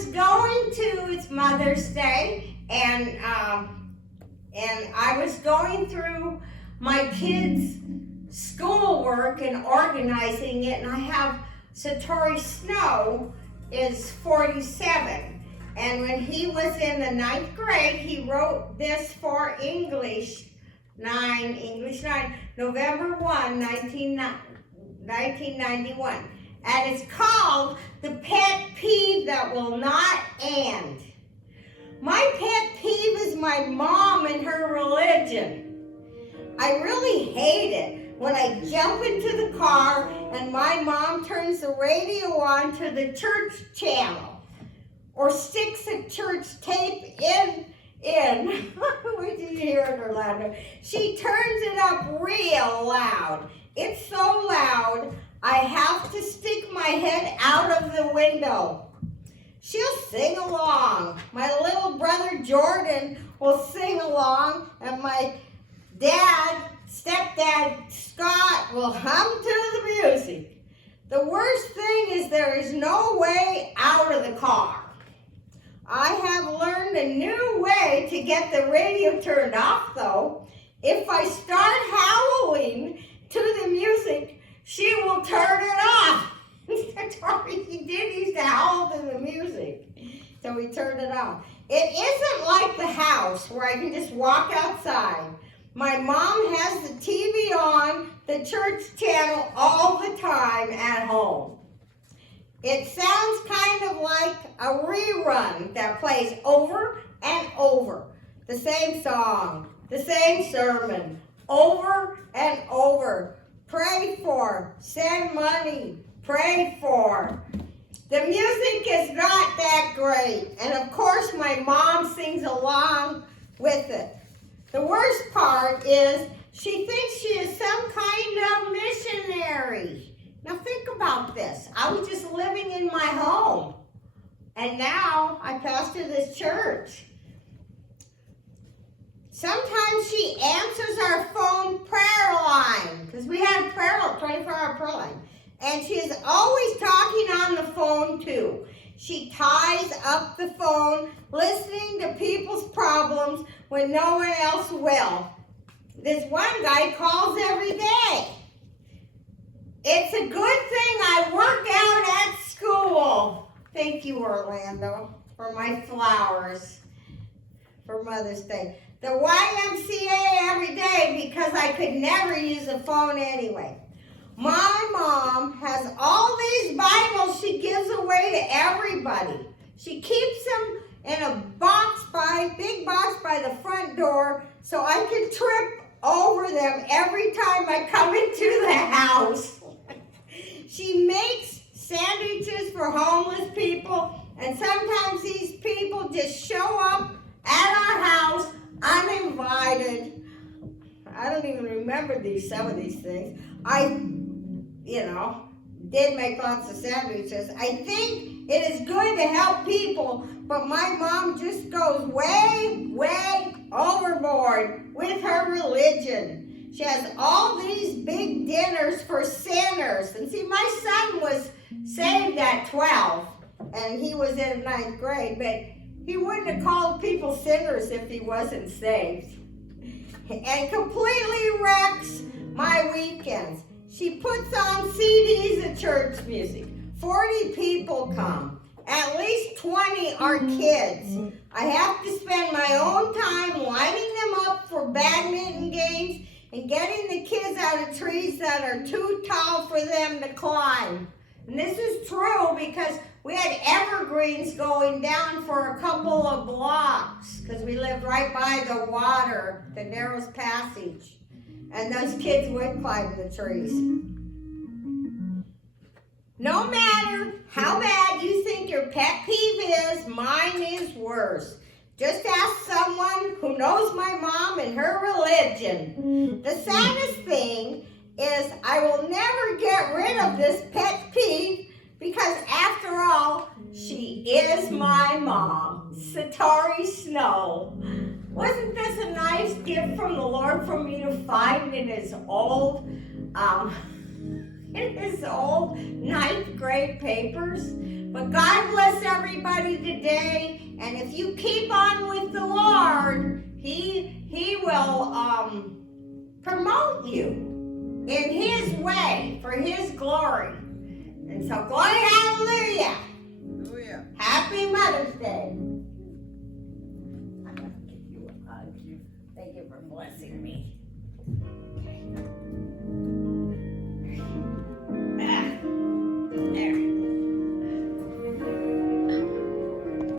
was going to, it's Mother's Day, and I was going through my kids' schoolwork and organizing it, and I have Satori Snow is 47, and when he was in the 9th grade, he wrote this for English 9, November 1, 1991. And it's called The Pet Peeve That Will Not End. My pet peeve is my mom and her religion. I really hate it when I jump into the car and my mom turns the radio on to the church channel or sticks a church tape in. Wait till you hear it, Orlando. She turns it up real loud. It's so loud, I have to stick my head out of the window. She'll sing along. My little brother Jordan will sing along, and my stepdad Scott will hum to the music. The worst thing is there is no way out of the car. I have learned a new way to get the radio turned off, though. If I start howling to the music, she will turn it off. He used to howl to the music, so we turned it off. It isn't like the house where I can just walk outside. My mom has the TV on, the church channel all the time at home. It sounds kind of like a rerun that plays over and over. The same song, the same sermon, over and over. Pray for, send money, pray for. The music is not that great, and of course my mom sings along with it. The worst part is she thinks she is some kind of missionary. Now think about this. I was just living in my home, and now I pastor this church. Sometimes she answers our phone prayer line, because we had a 24-hour prayer line. And she is always talking on the phone too. She ties up the phone, listening to people's problems when no one else will. This one guy calls every day. It's a good thing I work out at school. Thank you, Orlando, for my flowers for Mother's Day. The YMCA every day because I could never use a phone anyway. My mom has all these Bibles she gives away to everybody. She keeps them in a big box by the front door so I can trip over them every time I come into the house. She makes sandwiches for homeless people, and sometimes these people just show up at our house uninvited. I don't even remember some of these things. I did make lots of sandwiches. I think it is good to help people, but my mom just goes way, way overboard with her religion. She has all these big dinners for sinners. And see, my son was saved at 12, and he was in 9th grade, but he wouldn't have called people sinners if he wasn't saved. And completely wrecks my weekends. She puts on CDs of church music. 40 people come. At least 20 are kids. I have to spend my own time lining them up for badminton games and getting the kids out of trees that are too tall for them to climb. And this is true because we had evergreens going down for a couple of blocks because we lived right by the water, the Narrows Passage. And those kids would climb the trees. No matter how bad you think your pet peeve is, mine is worse. Just ask someone who knows my mom and her religion. The saddest thing is I will never get rid of this pet peeve because after all, she is my mom, Satori Snow. Wasn't this a nice gift from the Lord for me to find in his old 9th grade papers? But God bless everybody today. And if you keep on with the Lord, He will promote you in His way for His glory. And so, glory, hallelujah. Hallelujah. Happy Mother's Day. I want to give you a hug. Thank you for blessing me.